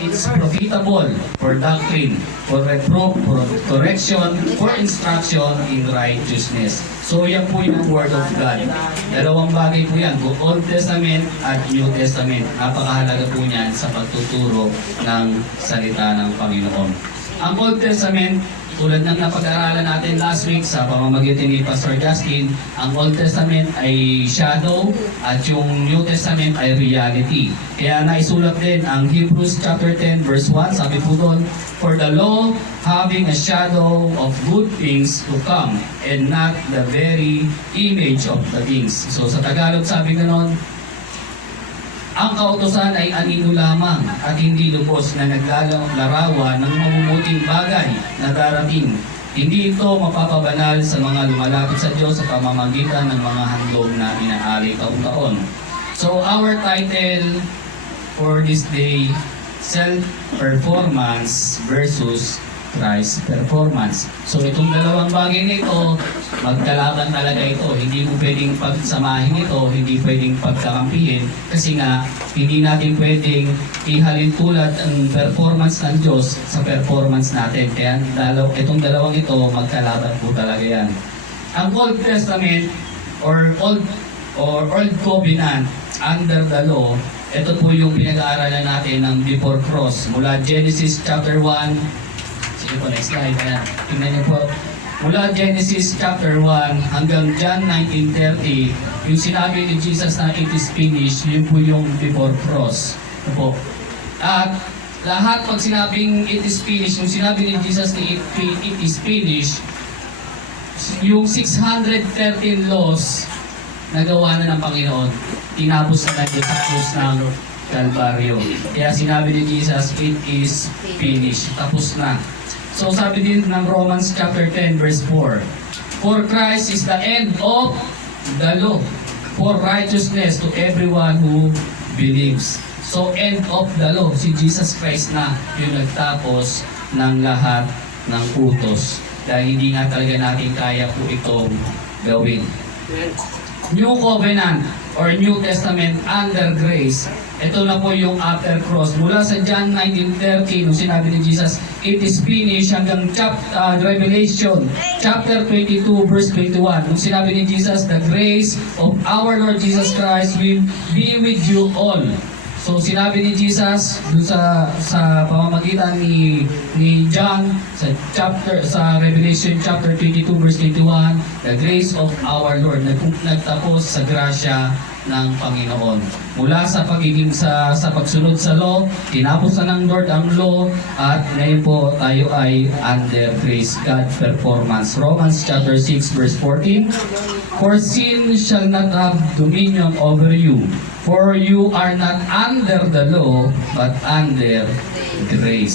It's profitable for doctrine, for reproof, for correction, for instruction in righteousness. So yan po yung Word of God. Dalawang bagay po yan, Old Testament at New Testament. Napakahalaga po niyan sa pagtuturo ng salita ng Panginoon. Ang Old Testament, tulad ng napag-aralan natin last week sa pamamagitan ni Pastor Justin, ang Old Testament ay shadow at yung New Testament ay reality. Kaya naisulat din ang Hebrews chapter 10 verse 1, sabi po doon, "For the law having a shadow of good things to come and not the very image of the things." So sa Tagalog sabi ganon, ang kautusan ay anino lamang at hindi lubos na naglalarawan ng mamumuting bagay na darating. Hindi ito mapapabanal sa mga lumalapit sa Diyos sa pamamagitan ng mga handog na inaali taon-taon. So our title for this day, Self-Performance versus Christ Performance. So itong dalawang bagay nito, magkalaban talaga ito. Hindi mo pwedeng pagsamahin ito, hindi pwedeng pagkakampihin, kasi nga hindi natin pwedeng ihalin tulad ang performance ng Diyos sa performance natin. Kaya itong dalawang ito, magkalaban po talaga yan. Ang Old Testament or Old Covenant under the law, ito po yung pinag-aaralan natin ng before cross. Mula Genesis chapter 1, sige po, next slide. Ayan. Tingnan niyo po. Mula Genesis chapter 1 hanggang John 19:30, yung sinabi ni Jesus na it is finished, yun po yung before cross. Ito po. At lahat pag sinabing it is finished, yung sinabi ni Jesus na it is finished, yung 613 laws na gawa na ng Panginoon, tinapos na natin sa krus ng Calvario. Kaya sinabi ni Jesus, it is finished. Tapos na. So sabi din ng Romans chapter 10 verse 4, "For Christ is the end of the law, for righteousness to everyone who believes." So end of the law, si Jesus Christ na yung nagtapos ng lahat ng utos. Dahil hindi nga talaga natin kaya po itong gawin. New Covenant or New Testament under grace, ito na po yung after cross. Mula sa John 19:30, nung sinabi ni Jesus, it is finished, hanggang Revelation chapter 22 verse 21, nung sinabi ni Jesus, the grace of our Lord Jesus Christ will be with you all. So sinabi ni Jesus dun sa pamamagitan ni John sa Revelation chapter 22 verse 21, the grace of our Lord nagtapos sa grasya ng Panginoon. Mula sa pagiging sa pagsunod sa law, tinapos na ng Lord ang law, at ngayon po tayo ay under grace, God performance. Romans chapter 6 verse 14, "For sin shall not have dominion over you, for you are not under the law, but under grace."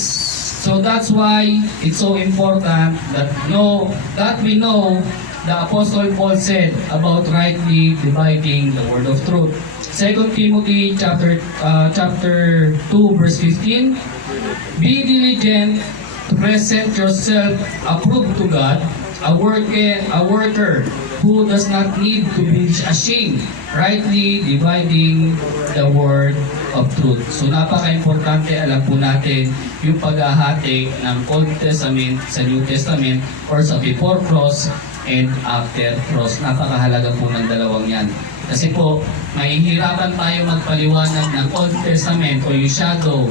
So that's why it's so important that we know the Apostle Paul said about rightly dividing the word of truth. 2 Timothy chapter 2 verse 15, "Be diligent to present yourself approved to God, a worker who does not need to be ashamed, rightly dividing the word of truth." So napaka-importante, alam po natin yung paghahati ng Old Testament sa New Testament or sa before cross and after cross. Napakahalaga po ng dalawang yan. Kasi po, mahihirapan tayo magpaliwanag ng Old Testament o yung shadow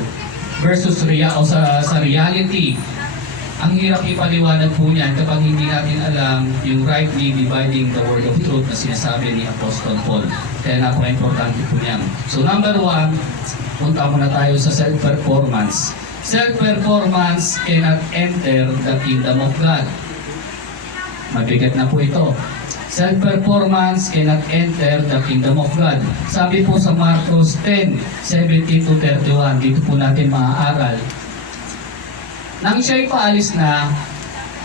versus sa reality. Ang hirap ipaliwanag po niyan kapag hindi natin alam yung rightly dividing the word of truth na sinasabi ni Apostle Paul. Kaya napaka-importante po niyan. So number 1, punta muna tayo sa self-performance. Self-performance cannot enter the kingdom of God. Mabigat na po ito. Self-performance cannot enter the kingdom of God. Sabi po sa Marcos 10:17-31, dito po natin maaaral. Nang siya'y paalis na,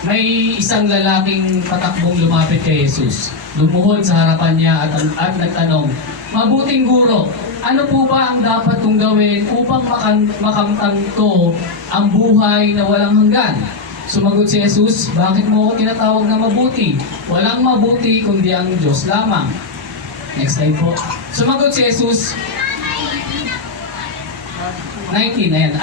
may isang lalaking patakbong lumapit kay Jesus. Lumuhod sa harapan niya at nagtanong, "Mabuting guro, ano po ba ang dapat kong gawin upang makamtan ko ang buhay na walang hanggan?" Sumagot si Jesus, "Bakit mo ako tinatawag na mabuti? Walang mabuti kundi ang Diyos lamang." Next slide po. Sumagot si Jesus, 19, ayan.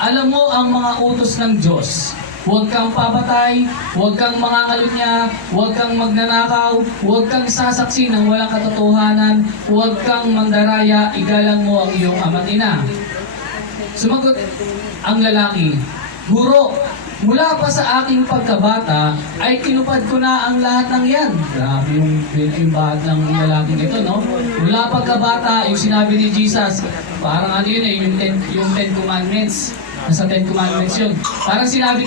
Alam mo ang mga utos ng Diyos. Huwag kang papatay, huwag kang mangangalunya, huwag kang magnanakaw, huwag kang sasaksi ng walang katotohanan, huwag kang mandaraya, igalang mo ang iyong ama't ina. Sumagot ang lalaki, Guro, mula pa sa aking pagkabata ay tinupad ko na ang lahat ng yan. Grabe yung bahag ng lalaking ito, no? Mula pagkabata, yung sinabi ni Jesus, parang ano yun eh, yung Ten Commandments. Nasa Ten Commandments yun. Parang sinabi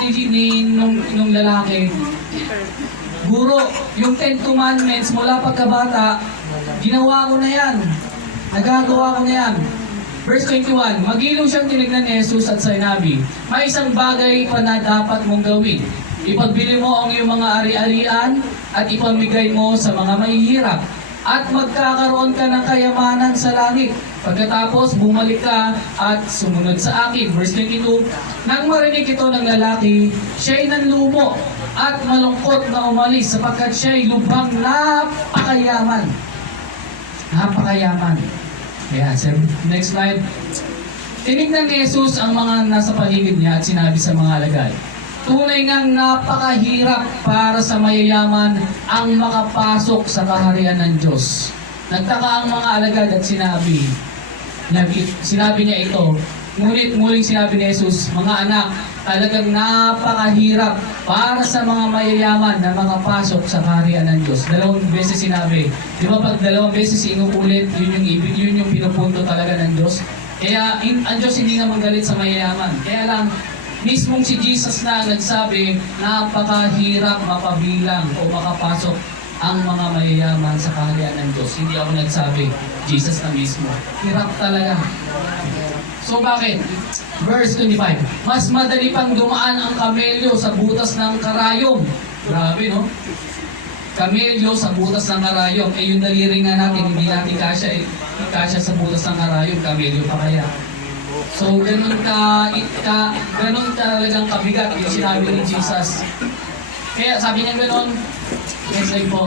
nung lalaki, Guro, yung Ten Commandments mula pagkabata, ginawa ko na yan. Nagagawa ko na yan. Verse 21, magiliw siyang tinignan ni Jesus at sinabi, may isang bagay pa na dapat mong gawin. Ipagbili mo ang iyong mga ari-arian at ipamigay mo sa mga mahihirap. At magkakaroon ka ng kayamanan sa langit. Pagkatapos, bumalik ka at sumunod sa akin. Verse 22, nang marinig ito ng lalaki, siya'y nanlumo at malungkot na umalis sapagkat siya'y lubhang napakayaman. Napakayaman. Ayan, sir. Next slide. Tinignan ni Jesus ang mga nasa paligid niya at sinabi sa mga alagad, tunay ngang napakahirap para sa mayayaman ang makapasok sa kaharian ng Diyos. Nagtaka ang mga alagad at sinabi niya ito, ngunit muling sinabi ni Jesus, mga anak, talagang napakahirap para sa mga mayayaman na makapasok sa kaharian ng Diyos. 2 beses sinabi. Di ba pag 2 beses inuulit, yun yung pinupunto talaga ng Diyos. Kaya ang Diyos hindi naman galit sa mayayaman. Kaya lang, mismong si Jesus na nagsabi, napakahirap mapabilang o makapasok ang mga mayayaman sa kaharian ng Diyos. Hindi ako nagsabi, Jesus na mismo. Hirap talaga. So bakit? Verse 25, mas madali pang dumaan ang kamelyo sa butas ng karayom. Grabe, no? Kamelyo sa butas ng karayom. Eh yung daliri nga natin, hindi natin kasya sa butas ng karayom. Kamelyo pa kaya. So, ganun talagang kabigat yung sinabi ni Jesus. Kaya sabi niya ganun, next slide po,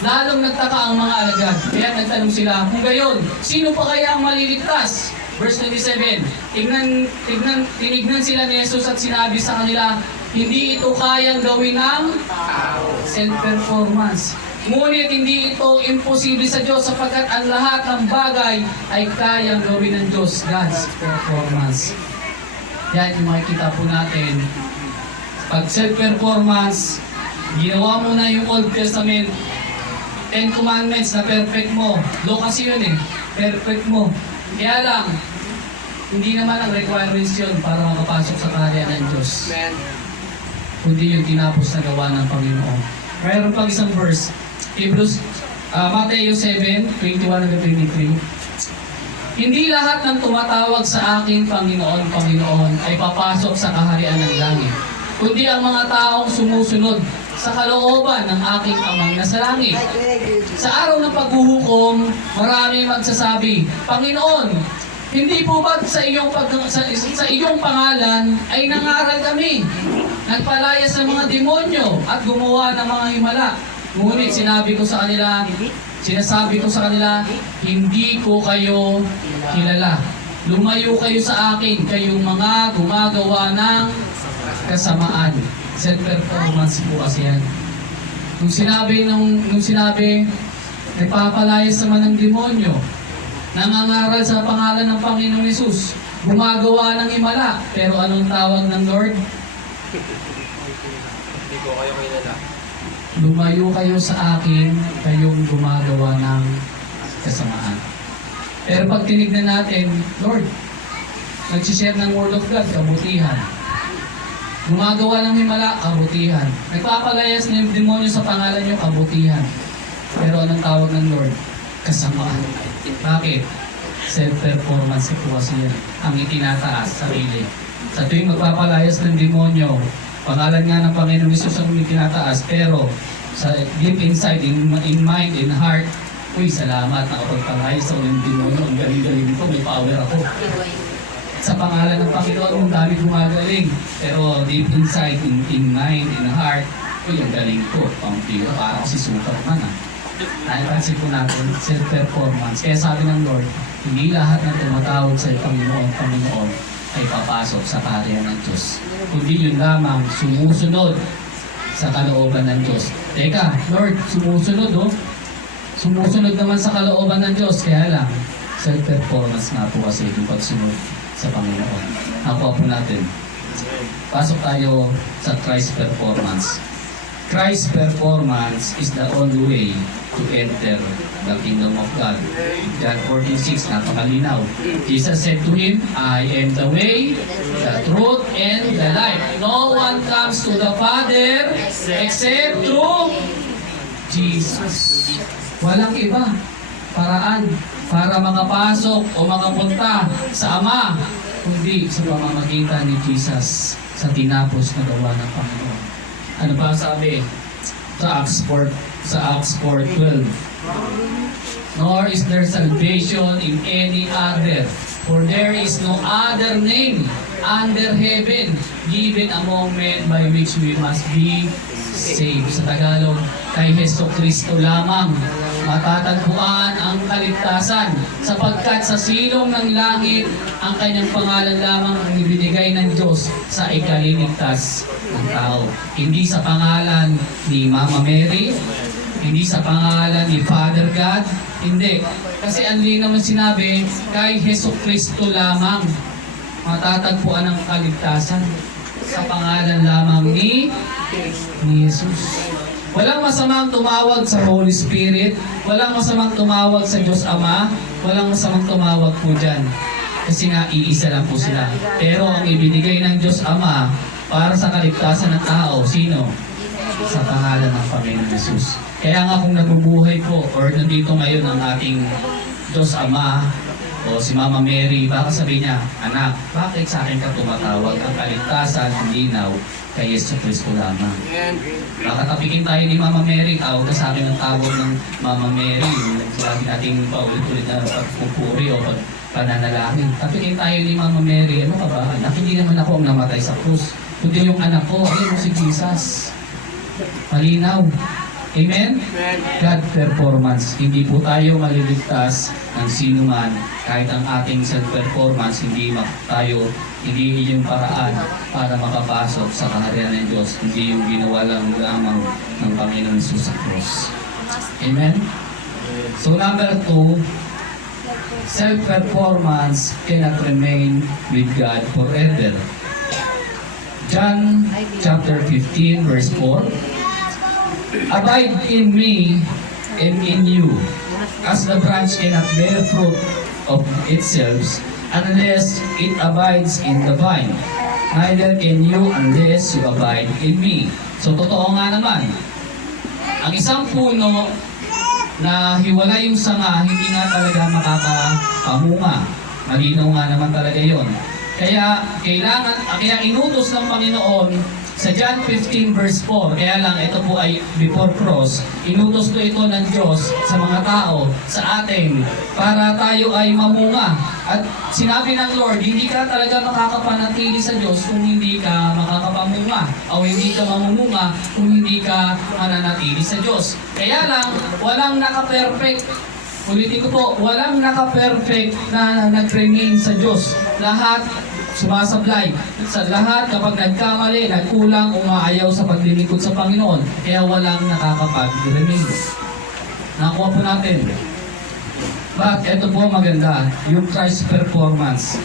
lalong nagtaka ang mga alagad. Kaya nagtanong sila, kung gayon, sino pa kaya ang maliligtas? Verse 27, tinignan sila ni Jesus at sinabi sa kanila, hindi ito kayang gawin ng self-performance. Ngunit hindi ito imposible sa Diyos sapagkat ang lahat ng bagay ay kayang gawin ng Diyos, God's performance. Yan yung makikita po natin. Pag self-performance, ginawa mo na yung Old Testament, 10 Commandments na perfect mo. Law kasi yun eh, perfect mo. Kaya lang, hindi naman ang requirements yun para makapasok sa kaharian ng Diyos. Kundi yung tinapos na gawa ng Panginoon. Mayroon pang isang verse, Mateo 7, 21 hanggang 23. Hindi lahat ng tumatawag sa akin, Panginoon, Panginoon, ay papasok sa kaharian ng langit, kundi ang mga taong sumusunod sa kalooban ng aking Amang nasa langit. Sa araw ng paghuhukom, marami magsasabi, Panginoon, hindi po ba sa iyong pangalan ay nangaral kami, nagpalayas ng mga demonyo at gumawa ng mga himala? Ngunit sinasabi ko sa kanila, hindi ko kayo kilala. Lumayo kayo sa akin, kayong mga gumagawa ng kasamaan. Self-performance po kasi yan. Nung sinabi, nagpapalayas naman ng demonyo, nangangaral sa pangalan ng Panginoong Hesus, gumagawa ng himala, pero anong tawag ng Lord? Hindi ko kayo kilala. Lumayo kayo sa akin, kayong gumagawa ng kasamaan. Pero pag tinignan natin, Lord, nagsishare ng Word of God, kabutihan. Gumagawa ng himala, kabutihan. Nagpapalayas ng demonyo sa pangalan nyo, kabutihan. Pero anong tawag ng Lord? Kasamaan. Bakit? Self-performance po kasi yan. Ang itinataas, sarili. Sa tuwing magpapalayas ng demonyo, pangalan nga ng Panginoon Hesus ang itinataas, pero sa deep inside, in mind, in heart, uy, salamat, nakapagpalayas ako ng demonyo, ang galing-galing nito, may power ako. Sa pangalan ng Panginoon, ang dami gumagaling. Pero deep inside, in mind, in heart, uy, ang galing ko, pampira, para ako si Superman. Naipansin po natin, self-performance. Kaya sabi ng Lord, hindi lahat ng tumatawag sa Panginoon ay papasok sa kaharian ng Diyos. Kundi yun lamang sumusunod sa kalooban ng Diyos. Teka, Lord, sumusunod oh. Sumusunod naman sa kalooban ng Diyos. Kaya lang, self-performance nga po kasi yung pagsunod sa Panginoon. Nakuha po natin. Pasok tayo sa Christ performance. Christ's performance is the only way to enter the kingdom of God. John 14:6, napakalinaw. Jesus said to him, I am the way, the truth, and the life. No one comes to the Father except through Jesus. Walang iba paraan para makapasok o makapunta sa Ama, kundi sa pamamagitan ni Jesus sa tinapos na gawa ng Panginoon. Ano ba sabi sa Acts 4:12? Nor is there salvation in any other, for there is no other name under heaven given among men by which we must be saved. Sa Tagalog, kay Hesus Kristo lamang matatagpuan ang kaligtasan, sapagkat sa silong ng langit ang kanyang pangalan lamang ang ibinigay ng Diyos sa ikaliligtas ng tao. Hindi sa pangalan ni Mama Mary, hindi sa pangalan ni Father God, hindi. Kasi ang linaw na sinabi, kay Hesus Kristo lamang matatagpuan ang kaligtasan sa pangalan lamang ni Jesus. Walang masamang tumawag sa Holy Spirit, walang masamang tumawag sa Diyos Ama, walang masamang tumawag po dyan. Kasi nga, iisa lang po sila. Pero ang ibinigay ng Diyos Ama para sa kaligtasan ng tao, sino? Sa pangalan ng Panginoon Jesus. Kaya nga kung nabubuhay po, or nandito ngayon ang ating Diyos Ama, o si Mama Mary, baka sabihin niya, anak, bakit sa akin ka tumatawag? Ang kaligtasan, linaw, kay Yesu Cristo lamang. Baka tapikin tayo ni Mama Mary, tawag na sa akin ang tawag ng Mama Mary, sabi natin paulit-ulit na pagpupuri o pananalangin. Tapikin tayo ni Mama Mary, ano ka ba? Anak, hindi naman ako ang namatay sa krus, kundi yung anak ko, ayun mo si Jesus. Malinaw. Amen? God performance. Hindi po tayo maliligtas ng sino man kahit ang ating self-performance hindi yung paraan para makapasok sa kaharian ng Diyos. Hindi yung ginawa lang lamang ng Panginoon Jesus sa cross. Amen? So number 2, self-performance cannot remain with God forever. John chapter 15 verse 4, abide in me and in you, as the branch cannot bear fruit of itself unless it abides in the vine. Neither can you unless you abide in me. So totoo nga naman, ang isang puno na hiwala yung sanga, hindi nga talaga makakapamunga. Malinaw nga naman talaga yon. Kaya inutos ng Panginoon sa John 15 verse 4, kaya lang ito po ay before cross, inutos ko ito ng Diyos sa mga tao, sa atin, para tayo ay mamunga. At sinabi ng Lord, hindi ka talaga makakapanatili sa Diyos kung hindi ka makakapamunga, o hindi ka mamumunga kung hindi ka mananatili sa Diyos. Kaya lang, walang naka-perfect. Ulitin ko po, walang naka-perfect na nag-remain sa Diyos. Lahat sumasablay. Sa lahat, kapag nagkamali, nagkulang, umaayaw sa paglilingkod sa Panginoon. Kaya walang nakakapag-remain. Nakuha po natin. But ito po maganda, yung Christ performance.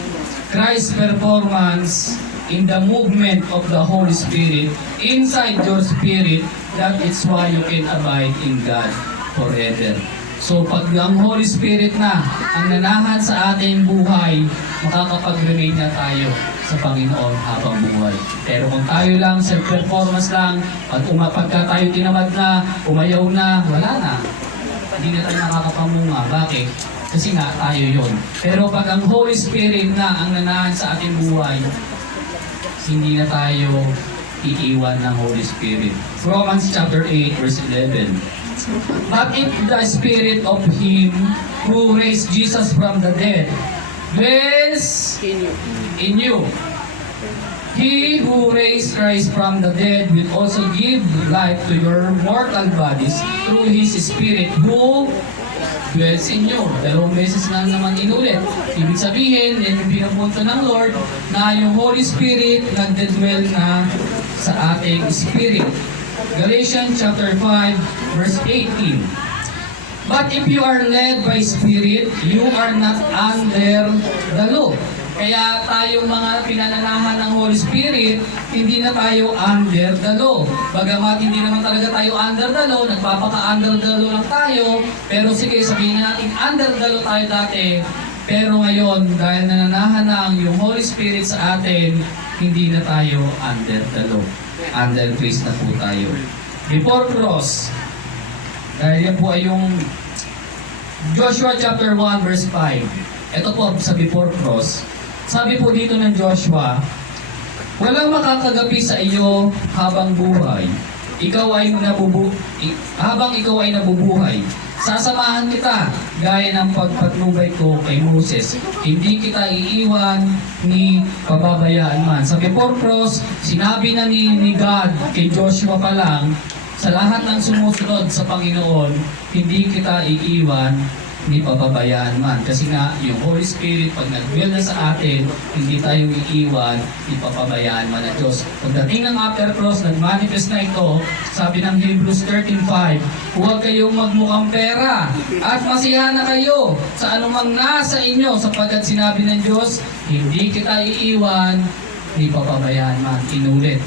Christ performance in the movement of the Holy Spirit inside your spirit, that is why you can abide in God forever. So pag ang Holy Spirit na ang nanahan sa ating buhay, makakapag-remain na tayo sa Panginoon habang buhay. Pero kung tayo lang, self-performance lang, at pagka tayo tinamad na, umayaw na, wala na. Hindi na tayo nakakapamunga. Bakit? Kasi nga tayo yun. Pero pag ang Holy Spirit na ang nanahan sa ating buhay, hindi na tayo iiwan ng Holy Spirit. Romans chapter 8 verse 11. But if the Spirit of Him who raised Jesus from the dead dwells in you, He who raised Christ from the dead will also give life to your mortal bodies through His Spirit who dwells in you. Dalawang beses na naman inulit. Ibig sabihin, yan yung pinapunto ng Lord na yung Holy Spirit nagdedwell na sa ating spirit. Galatians chapter 5 verse 18. But if you are led by Spirit, you are not under the law. Kaya tayong mga pinananahan ng Holy Spirit, hindi na tayo under the law. Bagamat hindi naman talaga tayo under the law, nagpapaka-under the law lang tayo, pero sige, sabihin na natin under the law tayo dati, pero ngayon, dahil nananahan na ang yung Holy Spirit sa atin, hindi na tayo under the law. Under grace na po tayo. Before cross, dahil yan po ay yung Joshua chapter 1 verse 5. Ito po sa before cross. Sabi po dito ng Joshua, walang makakagapi sa iyo habang buhay. Habang ikaw ay nabubuhay. Sasamahan kita gaya ng pagpatnubay ko kay Moses. Hindi kita iiwan ni pababayaan man. Sa before cross, sinabi na ni God kay Joshua pa lang, sa lahat ng sumusunod sa Panginoon, hindi kita iiwan ni pababayaan man. Kasi nga, yung Holy Spirit, pag nag-dwell na sa atin, hindi tayo iiwan, ni pababayaan man ng Diyos. Pagdating ng after cross, nag-manifest na ito, sabi ng Hebrews 13:5, huwag kayong magmukhang pera, at masiyahan na kayo sa anumang nasa inyo, sapagkat sinabi ng Diyos, hindi kita iiwan, ni pababayaan man. Inulit.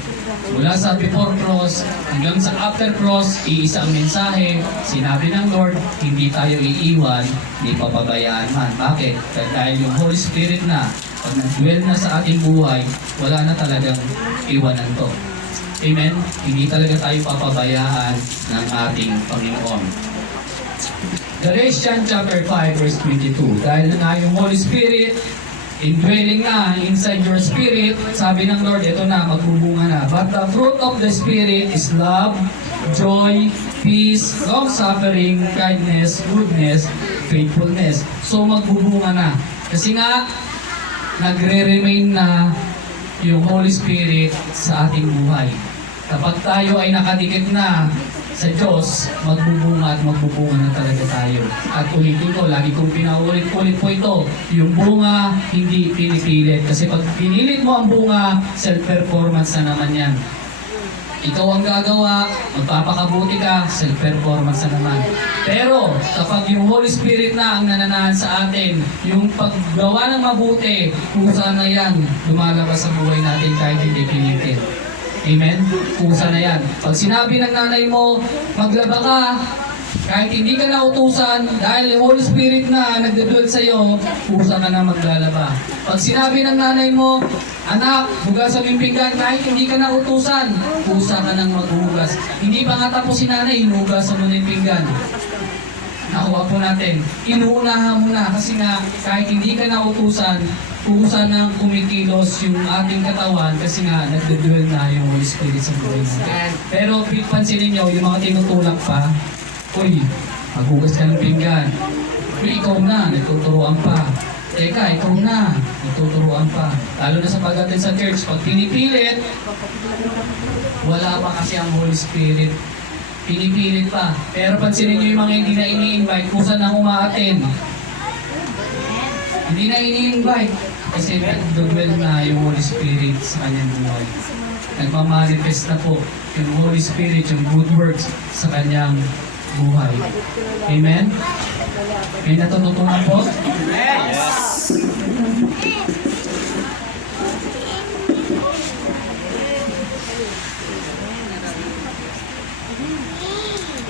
Mula sa before cross hanggang sa after cross, iisa ang mensahe. Sinabi ng Lord, hindi tayo iiwan, ni papabayaan man. Bakit? Dahil yung Holy Spirit na, pag nag-dwell na sa ating buhay, wala na talagang iwanan to. Amen? Hindi talaga tayo papabayaan ng ating Panginoon. Galatians chapter 5 verse 22. Dahil na yung Holy Spirit, indwelling na inside your spirit, sabi ng Lord, ito na, magbubunga na. But the fruit of the Spirit is love, joy, peace, long-suffering, kindness, goodness, faithfulness. So magbubunga na. Kasi nga, nagre-remain na yung Holy Spirit sa ating buhay. Kapag tayo ay nakadikit na sa Diyos, magbubunga at magbubunga na talaga tayo. At ulitin ko, lagi kong pinaulit-ulit po ito, yung bunga, hindi pinipilit. Kasi pag pinilit mo ang bunga, self-performance na naman yan. Ikaw ang gagawa, magpapakabuti ka, self-performance na naman. Pero, kapag yung Holy Spirit na ang nananahan sa atin, yung paggawa ng mabuti, kusa na yan, lumalabas sa buhay natin kahit hindi pinilit. Amen? Kusa na yan. Pag sinabi ng nanay mo, maglaba ka, kahit hindi ka nautusan, dahil yung Holy Spirit na nagdadwell sa'yo, kusa ka na maglalaba. Pag sinabi ng nanay mo, anak, hugasan mo yung pinggan, kahit hindi ka nautusan, kusa ka nang maghugas. Hindi pa nga tapos si nanay, hinugasan mo na yung pinggan. Nakuha po natin. Inuunahan mo na kasi nga kahit hindi ka nautusan, kusa nang kumikilos yung ating katawan kasi nga nagdudwell na yung Holy Spirit sa buhay natin. Pero pansinin nyo, yung mga tinutulak pa, uy, maghugas ka ng pinggan. Uy, ikaw na, nagtuturuan pa. Teka, ikaw na, nagtuturuan pa. Lalo na sa pag-attend sa church, pag pinipilit, wala pa kasi ang Holy Spirit. Pinipilit pa. Pero pansinin nyo yung mga hindi na ini-invite, kusa nang umaattend. Hindi na ini-invite. Kasi nag-dwell na yung Holy Spirit sa kanyang buhay. Nagmamanifest na po yung Holy Spirit, yung good works sa kanyang buhay. Amen? May natututunan po? Yes!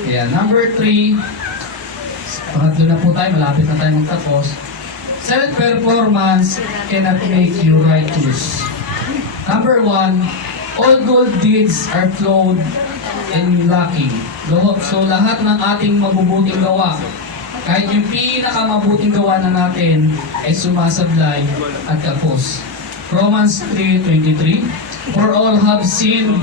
Yeah, number 3. Pangatlo na po tayo, malapit na tayo magtapos. Self-performance cannot make you righteous. Number 1, all good deeds are flowed and lacking. So lahat ng ating mabubuting gawa, kahit yung pinakamabuting gawa na natin, ay sumasablay at kapos. Romans 3:23, for all have sinned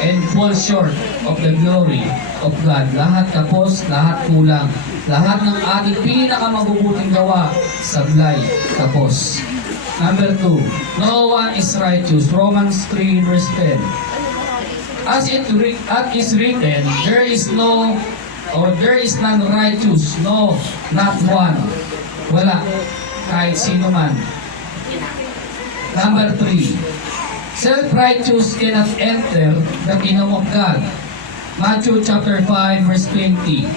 and fall short of the glory of God. Lahat kapos, lahat kulang. Lahat ng ating pinakamabubuting gawa, sablay, kapos. Number 2, no one is righteous. Romans 3 verse 10. As is written, there is none righteous, no, not one. Wala, kahit sino man. Number 3, self-righteous cannot enter the kingdom of God. Matthew chapter 5 verse 20.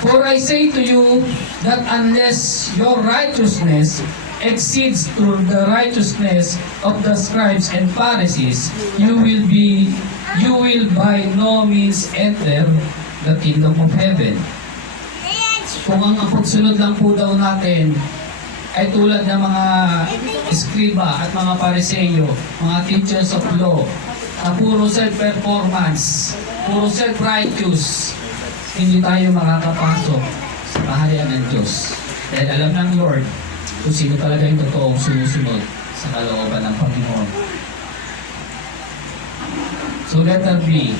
For I say to you that unless your righteousness exceeds to the righteousness of the scribes and Pharisees, you will by no means enter the kingdom of heaven. Kung ang pagsunod lang po daw natin ay tulad ng mga eskriba at mga pariseyo, mga teachers of law, na puro self-performance, puro self-righteous, hindi tayo makakapasok sa kaharian ng Diyos. Dahil alam ng Lord kung sino talaga yung totoong sumusunod sa kalooban ng Panginoon. So letter B,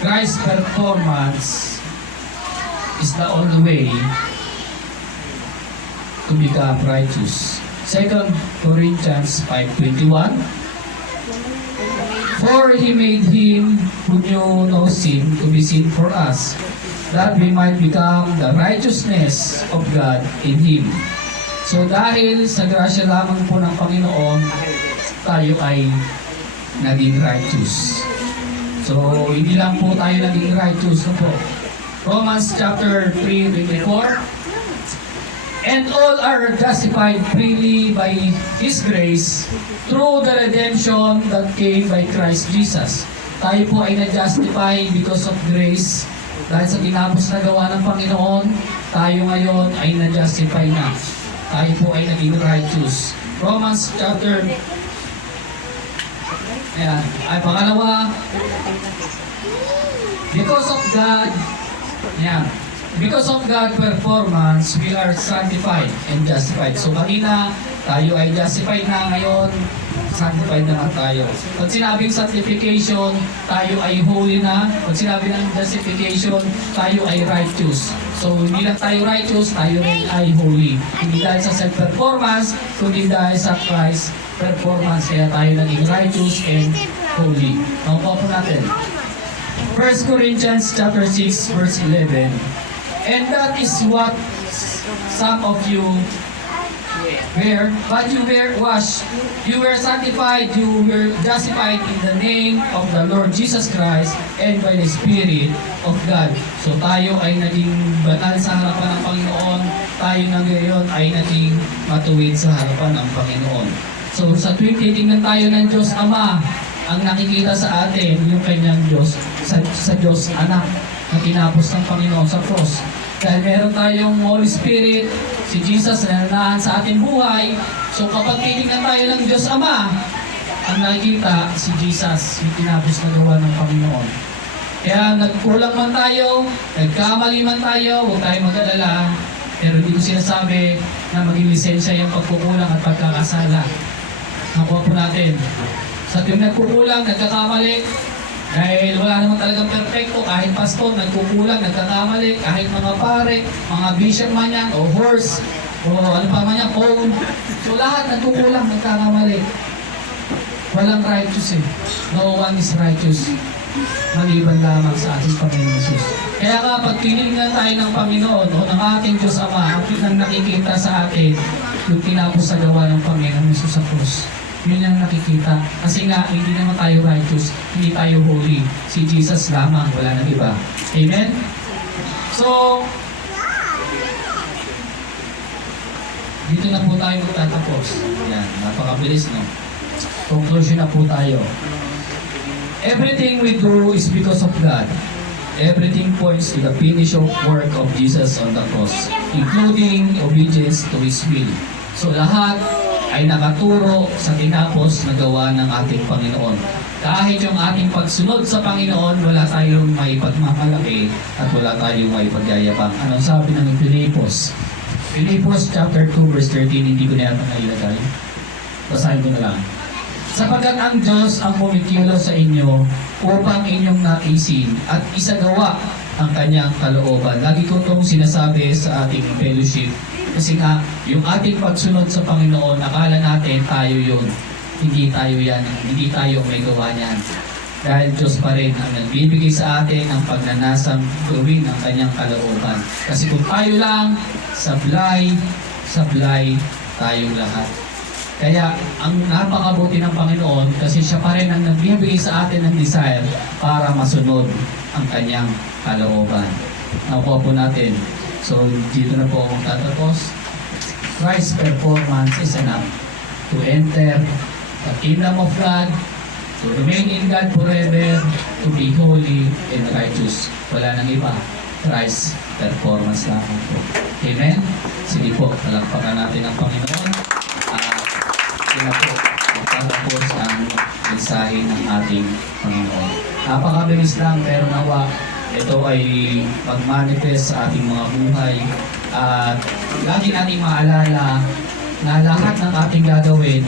Christ's performance is the only way to become righteous. 2 Corinthians 5:21. For He made Him who knew no sin to be sin for us, that we might become the righteousness of God in Him. So dahil sa grasya lamang po ng Panginoon, tayo ay naging righteous. So hindi lang po tayo naging righteous, no po. Romans chapter 3:24. And all are justified freely by His grace through the redemption that came by Christ Jesus. Tayo po ay na-justify because of grace. Dahil sa tinapos na gawa ng Panginoon, tayo ngayon ay na-justify na. Tayo po ay naging righteous. Romans chapter pangalawa, because of God, because of God's performance, we are sanctified and justified. So kanina, tayo ay justified na, ngayon, sanctified naman tayo. Pag sinabing sanctification, tayo ay holy na. Pag sinabi ng justification, tayo ay righteous. So hindi lang tayo righteous, tayo rin ay holy. Hindi dahil sa self-performance, kundi dahil sa Christ performance, kaya tayo naging righteous and holy. Nakuha po natin. 1 Corinthians chapter 6 verse 11. And that is what some of you were, but you were washed, you were sanctified, you were justified in the name of the Lord Jesus Christ and by the Spirit of God. So tayo ay naging banal sa harapan ng Panginoon, tayo na ngayon ay naging matuwid sa harapan ng Panginoon. So sa tuwing titingnan tayo ng Diyos Ama, ang nakikita sa atin yung kanyang Diyos, sa Diyos Anak na tinapos ng Panginoon sa cross. Dahil meron tayong Holy Spirit, si Jesus na nananahan sa ating buhay. So kapag titingnan tayo ng Diyos Ama, ang nakikita si Jesus, yung tinapos na gawa ng Panginoon. Kaya nagkulang man tayo, nagkamali man tayo, huwag tayong mag-alala. Pero hindi ko sinasabi na maging lisensya yung pagkukulang at pagkakasala. Nakuha po natin. Sa tuwing nagkukulang, nagkakamali, dahil wala naman talagang perfecto, kahit pastor, nagkukulang, nagkakamali, kahit mga pare, mga bishop man yan, o horse, o ano pa man yan, phone. So lahat nagkukulang, nagkakamali. Walang righteous eh. No one is righteous. Maliban lamang sa ating Panginoon Jesus. Kaya kapag tinignan tayo ng Panginoon o ng ating Diyos Ama, ang nakikita sa atin, yung tinapos sa gawa ng Panginoon Jesus sa krus. Yun ang nakikita. Kasi nga, hindi naman tayo righteous, hindi tayo holy. Si Jesus lamang, wala nang iba. Amen? So, dito na po tayo magtatapos. Yan, napakabilis, no? Conclusion na po tayo. Everything we do is because of God. Everything points to the finished work of Jesus on the cross, including obedience to His will. So lahat ay nakaturo sa tinapos na gawa ng ating Panginoon. Kahit yung ating pagsunod sa Panginoon, wala tayong may pagmamalaki at wala tayong may pagyayabang. Anong sabi ng Filipos? Filipos chapter 2 verse 13, hindi ko na yata nailagay. Basahin ko na lang. Sapagkat ang Diyos ang pumikilos sa inyo upang inyong naisin at isagawa ang kanyang kalooban. Lagi ko itong sinasabi sa ating fellowship Kasi nga, yung ating pagsunod sa Panginoon, akala natin tayo yun. Hindi tayo yan. Hindi tayo may gawa niyan. Dahil Diyos pa rin ang nagbibigay sa atin ng pagnanasang gawin ang kanyang kalooban. Kasi kung tayo lang, sablay tayong lahat. Kaya ang napakabuti ng Panginoon kasi siya pa rin ang nagbibigay sa atin ng desire para masunod ang kanyang kalooban. Nakuha po natin. So dito na po akong tatapos. Christ's performance is enough to enter the kingdom of God, to remain in God forever, to be holy and righteous. Wala nang iba. Christ's performance lang po. Amen? Sige po, talakpakan natin ang Panginoon. Sila po, magtatapos ang mensahe ng ating Panginoon. Napakabilis lang, pero nawa, ito ay mag-manifest sa ating mga buhay. At lagi nating maalala na lahat ng ating gagawin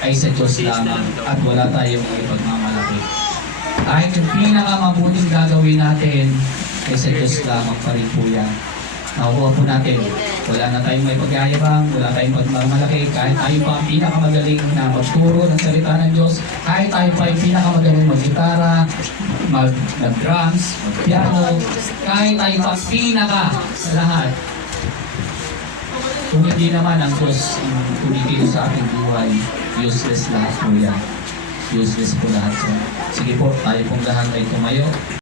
ay sa Diyos lamang at wala tayong ipagmamalaki. Kahit yung pinakamabuting gagawin natin ay sa Diyos lamang pa rin po yan. Nakuha po natin, wala na tayong may pagyayabang, wala tayong pagmamalaki, kahit tayo pa ang pinakamagaling na magturo ng salita ng Diyos, kahit tayo pa yung pinakamagaling mag-gitara, mag-drums, mag-piano, kahit tayo pa ang pinaka sa lahat. Kung hindi naman ang Diyos ang kumikilos sa ating buhay, useless lahat po yan. Useless po lahat. So, sige po, tayo pong lahat ay tumayo.